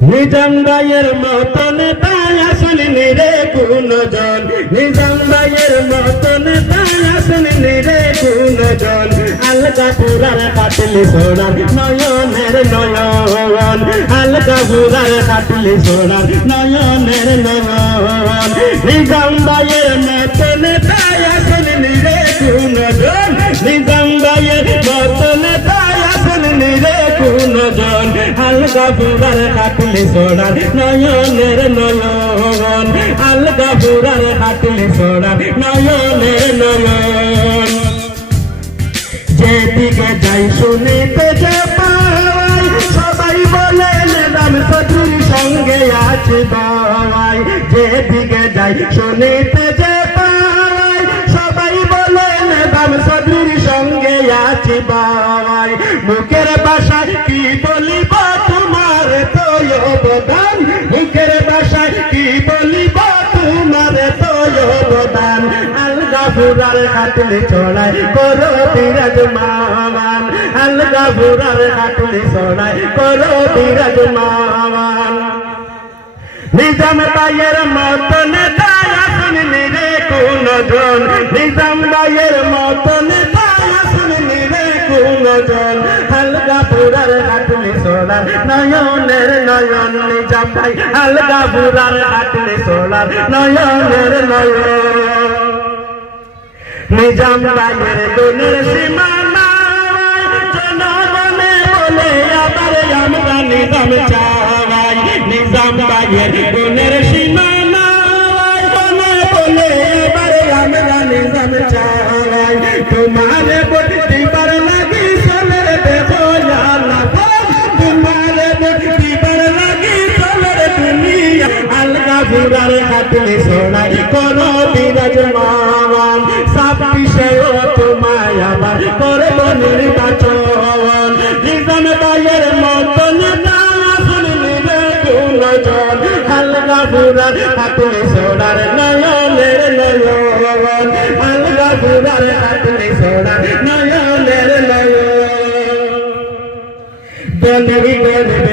নিজাম ভাইয়ের মতন তাই আসেননি রে কোনজন, নিজাম ভাইয়ের মতন তাই আসেননি রে কোনজন। আলগা পুরার কাটলি সোনার নয়নের নয়ন, আলগা পুরার কাটলি সোনার নয়নের নয়ন। নিজাম ভাইয়ের মতন তাই আসেননি রে কোনজন, নিজাম ভাইয়ের মতন তাই আসেননি রে কোনজন। আলগা পুরার কাটলি সোনার নয়নের নয়ন, আলগা পুরার কাটলি সোনার নয়নের নয়ন। যেদিকে যাই শুনিতে যে পাই, সবাই বলে নিজাম চৌধুরীর সঙ্গে আছে বাই। যেদিকে যাই শুনিতে যে পাই, সবাই বলে নিজাম চৌধুরীর সঙ্গে আছে বাই। মুখের ভাষায় কি বলিব তোমার তো অবদান, মুখের ভাষায় কি বলিব তোমার তো অবদান। আলগা পুরার কাটলি ছড়াই করো বিরাজমান, আলগা পুরার কাটলি ছড়াই করো বিরাজমান। নিজাম ভাইয়ের মতন তাই আসেননি রে কোনজন, নিজাম ভাইয়ের মতন তাই আসেননি রে কোনজন। আলগা পুরার কাটলি সোনার নয়নের নয়ন, নিজাম ভাই আলগা পুরার কাটলি সোনার নয়নের নয়ন। নিজাম ভাইয়ের গুণের সীমা নাই, জনগণে বলে আবার আমরা নিজাম চাই। নিজাম ভাইয়ের গুণের সীমা নাই, জনে বলে আবার আমরা নিজাম চাই। তোমার ভোট দিবার লাগি চলের দেখো জানা, তোমার ভোট দিবার লাগি চলের দুনিয়া। আলগা পুরার কাটলি সোনার কোনো বিরাজমান, 26-এও তোমায় আবার করব নির্বাচন। নিজাম ভাইয়ের মতন তাই আসেননি রে কোনজন, আলগা পুরার কাটলি সোনার নয়নের নয়ন, আলগা পুরার কাটলি সোনার নয়নের নয়ন। দলের গরিব